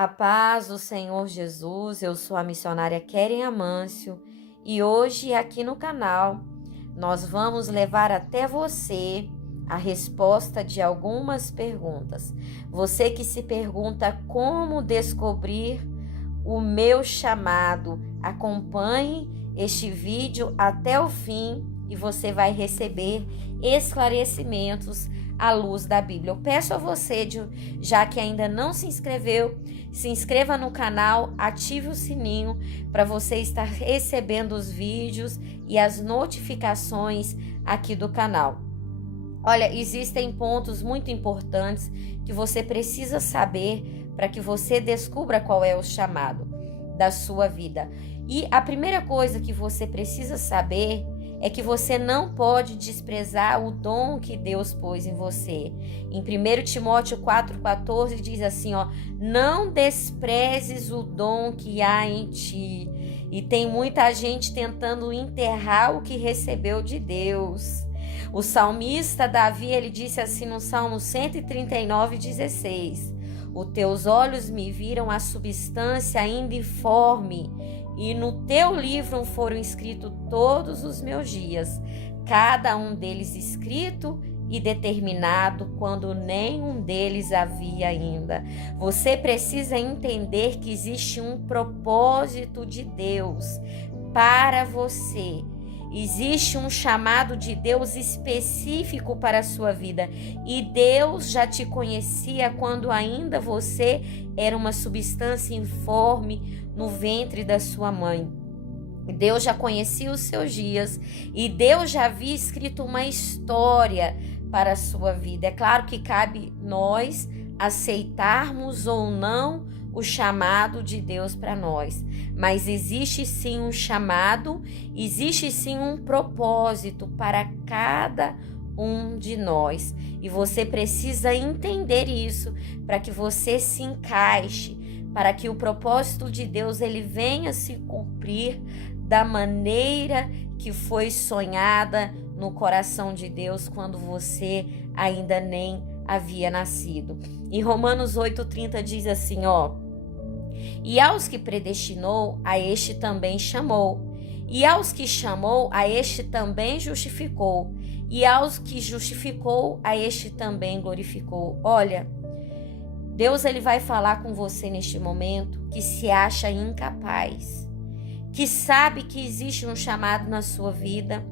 A paz do Senhor Jesus, eu sou a missionária Keren Amâncio e hoje aqui no canal nós vamos levar até você a resposta de algumas perguntas. Você que se pergunta como descobrir o meu chamado, acompanhe este vídeo até o fim e você vai receber esclarecimentos à luz da Bíblia. Eu peço a você, já que ainda não se inscreveu, se inscreva no canal, ative o sininho para você estar recebendo os vídeos e as notificações aqui do canal. Olha, existem pontos muito importantes que você precisa saber para que você descubra qual é o chamado da sua vida. E a primeira coisa que você precisa saber é que você não pode desprezar o dom que Deus pôs em você. Em 1 Timóteo 4,14 diz assim, não desprezes o dom que há em ti. E tem muita gente tentando enterrar o que recebeu de Deus. O salmista Davi, ele disse assim no Salmo 139,16: os teus olhos me viram a substância ainda informe, e no teu livro foram escritos todos os meus dias, cada um deles escrito e determinado quando nenhum deles havia ainda. Você precisa entender que existe um propósito de Deus para você. Existe um chamado de Deus específico para a sua vida. E Deus já te conhecia quando ainda você era uma substância informe no ventre da sua mãe. Deus já conhecia os seus dias e Deus já havia escrito uma história para a sua vida. É claro que cabe nós aceitarmos ou não o chamado de Deus para nós, mas existe sim um chamado, existe sim um propósito para cada um de nós, e você precisa entender isso para que você se encaixe, para que o propósito de Deus ele venha se cumprir da maneira que foi sonhada no coração de Deus quando você ainda nem havia nascido. Em Romanos 8,30 diz assim, e aos que predestinou, a este também chamou. E aos que chamou, a este também justificou. E aos que justificou, a este também glorificou. Olha, Deus ele vai falar com você neste momento que se acha incapaz, que sabe que existe um chamado na sua vida,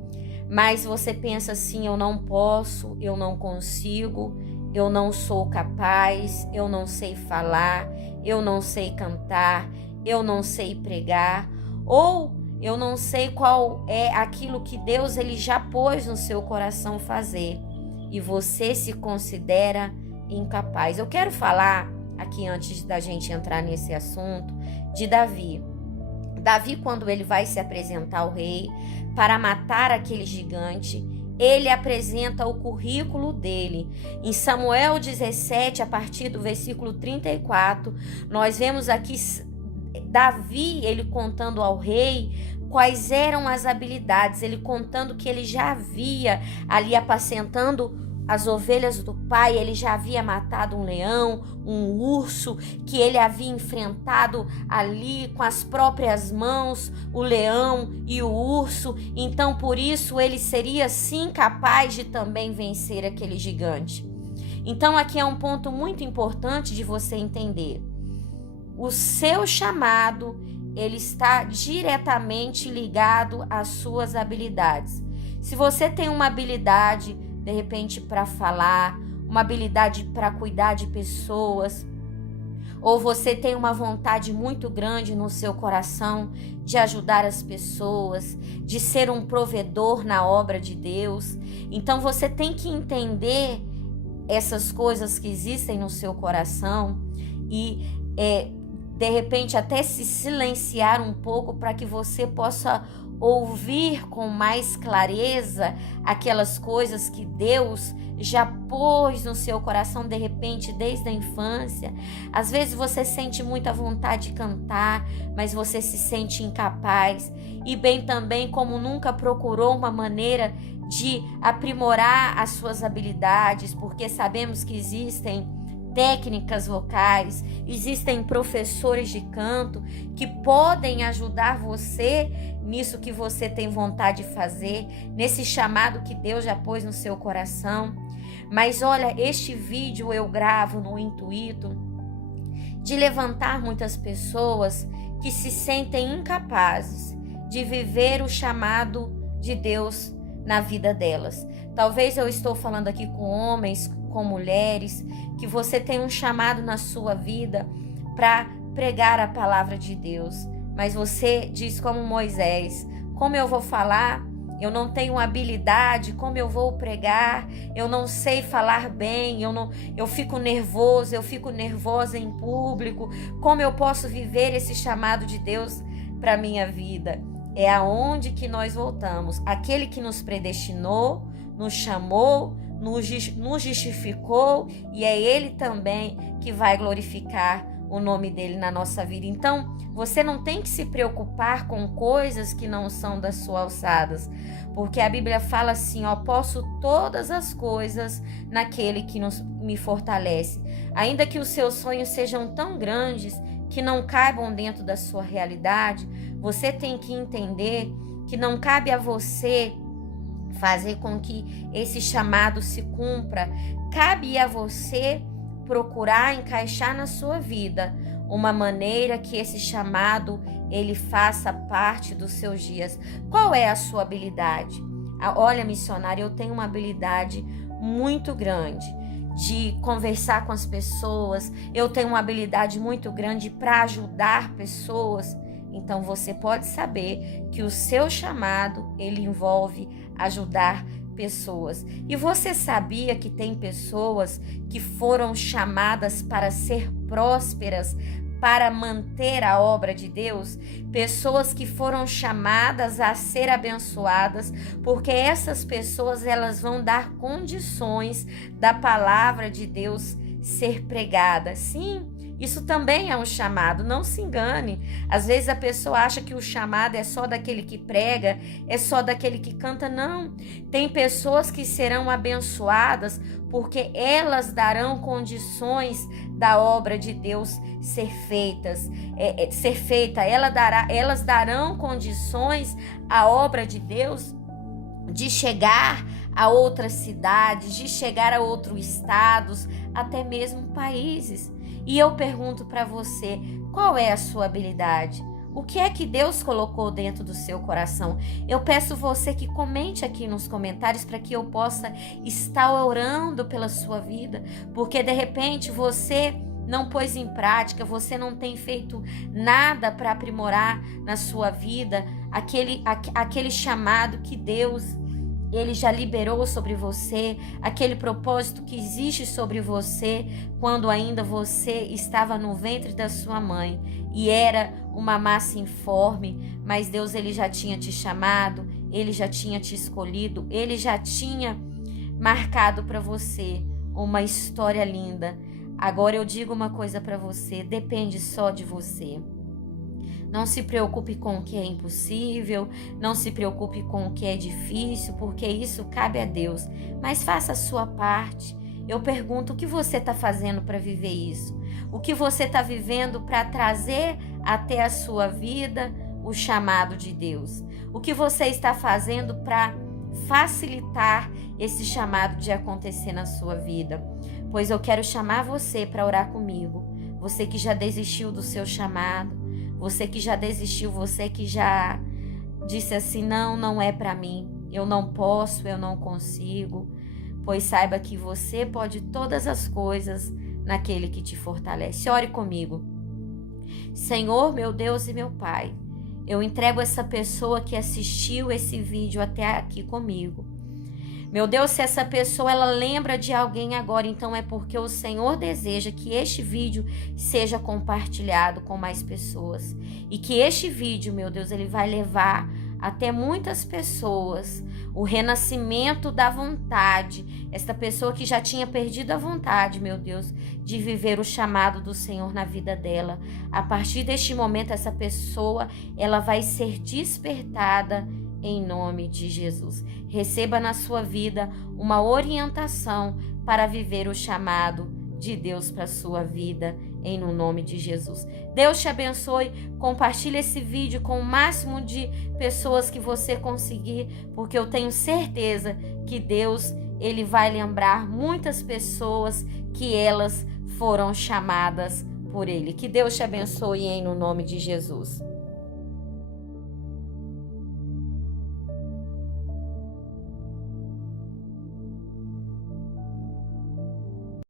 mas você pensa assim, eu não posso, eu não consigo, eu não sou capaz, eu não sei falar, eu não sei cantar, eu não sei pregar, ou eu não sei qual é aquilo que Deus ele já pôs no seu coração fazer, e você se considera incapaz. Eu quero falar aqui, antes da gente entrar nesse assunto, de Davi. Davi, quando ele vai se apresentar ao rei para matar aquele gigante, ele apresenta o currículo dele. Em Samuel 17, a partir do versículo 34, nós vemos aqui Davi, ele contando ao rei quais eram as habilidades, ele contando que ele já havia ali apacentando as ovelhas do pai, ele já havia matado um leão, um urso, que ele havia enfrentado ali com as próprias mãos, o leão e o urso. Então, por isso, ele seria sim capaz de também vencer aquele gigante. Então, aqui é um ponto muito importante de você entender. O seu chamado, ele está diretamente ligado às suas habilidades. Se você tem uma habilidade, de repente, para falar, uma habilidade para cuidar de pessoas, ou você tem uma vontade muito grande no seu coração de ajudar as pessoas, de ser um provedor na obra de Deus, então você tem que entender essas coisas que existem no seu coração e, de repente, até se silenciar um pouco para que você possa ouvir com mais clareza aquelas coisas que Deus já pôs no seu coração, de repente, desde a infância. Às vezes você sente muita vontade de cantar, mas você se sente incapaz. E bem também como nunca procurou uma maneira de aprimorar as suas habilidades, porque sabemos que existem técnicas vocais, existem professores de canto que podem ajudar você nisso que você tem vontade de fazer, nesse chamado que Deus já pôs no seu coração. Mas olha, este vídeo eu gravo no intuito de levantar muitas pessoas que se sentem incapazes de viver o chamado de Deus na vida delas. Talvez eu estou falando aqui com homens, com mulheres, que você tem um chamado na sua vida para pregar a palavra de Deus, mas você diz como Moisés: como eu vou falar? Eu não tenho habilidade, como eu vou pregar? Eu não sei falar bem, eu fico nervoso, eu fico nervosa em público. Como eu posso viver esse chamado de Deus para a minha vida? É aonde que nós voltamos. Aquele que nos predestinou, nos chamou, nos justificou, e é Ele também que vai glorificar o nome dele na nossa vida. Então, você não tem que se preocupar com coisas que não são das suas alçadas, porque a Bíblia fala assim, posso todas as coisas naquele que me fortalece. Ainda que os seus sonhos sejam tão grandes que não caibam dentro da sua realidade, você tem que entender que não cabe a você fazer com que esse chamado se cumpra. Cabe a você procurar encaixar na sua vida uma maneira que esse chamado ele faça parte dos seus dias. Qual é a sua habilidade? Olha, missionária, eu tenho uma habilidade muito grande de conversar com as pessoas, eu tenho uma habilidade muito grande para ajudar pessoas. Então você pode saber que o seu chamado ele envolve ajudar pessoas. E você sabia que tem pessoas que foram chamadas para ser prósperas, para manter a obra de Deus? Pessoas que foram chamadas a ser abençoadas, porque essas pessoas elas vão dar condições da palavra de Deus ser pregada. Sim, isso também é um chamado, não se engane. Às vezes a pessoa acha que o chamado é só daquele que prega, é só daquele que canta. Não, tem pessoas que serão abençoadas porque elas darão condições da obra de Deus ser feita. Elas darão condições à obra de Deus de chegar a outras cidades, de chegar a outros estados, até mesmo países. E eu pergunto para você, qual é a sua habilidade? O que é que Deus colocou dentro do seu coração? Eu peço você que comente aqui nos comentários para que eu possa estar orando pela sua vida, porque de repente você não pôs em prática, você não tem feito nada para aprimorar na sua vida aquele chamado que Deus ele já liberou sobre você, aquele propósito que existe sobre você quando ainda você estava no ventre da sua mãe e era uma massa informe, mas Deus ele já tinha te chamado, ele já tinha te escolhido, ele já tinha marcado para você uma história linda. Agora eu digo uma coisa para você, depende só de você. Não se preocupe com o que é impossível, não se preocupe com o que é difícil, porque isso cabe a Deus. Mas faça a sua parte. Eu pergunto, o que você está fazendo para viver isso? O que você está vivendo para trazer até a sua vida o chamado de Deus? O que você está fazendo para facilitar esse chamado de acontecer na sua vida? Pois eu quero chamar você para orar comigo. Você que já desistiu do seu chamado, você que já desistiu, você que já disse assim, não é para mim, eu não posso, eu não consigo, pois saiba que você pode todas as coisas naquele que te fortalece. Ore comigo. Senhor, meu Deus e meu Pai, eu entrego essa pessoa que assistiu esse vídeo até aqui comigo. Meu Deus, se essa pessoa ela lembra de alguém agora, então é porque o Senhor deseja que este vídeo seja compartilhado com mais pessoas. E que este vídeo, meu Deus, ele vai levar até muitas pessoas o renascimento da vontade. Esta pessoa que já tinha perdido a vontade, meu Deus, de viver o chamado do Senhor na vida dela. A partir deste momento, essa pessoa ela vai ser despertada em nome de Jesus. Receba na sua vida uma orientação para viver o chamado de Deus para a sua vida, em no nome de Jesus. Deus te abençoe. Compartilhe esse vídeo com o máximo de pessoas que você conseguir, porque eu tenho certeza que Deus, ele vai lembrar muitas pessoas que elas foram chamadas por ele. Que Deus te abençoe em no nome de Jesus.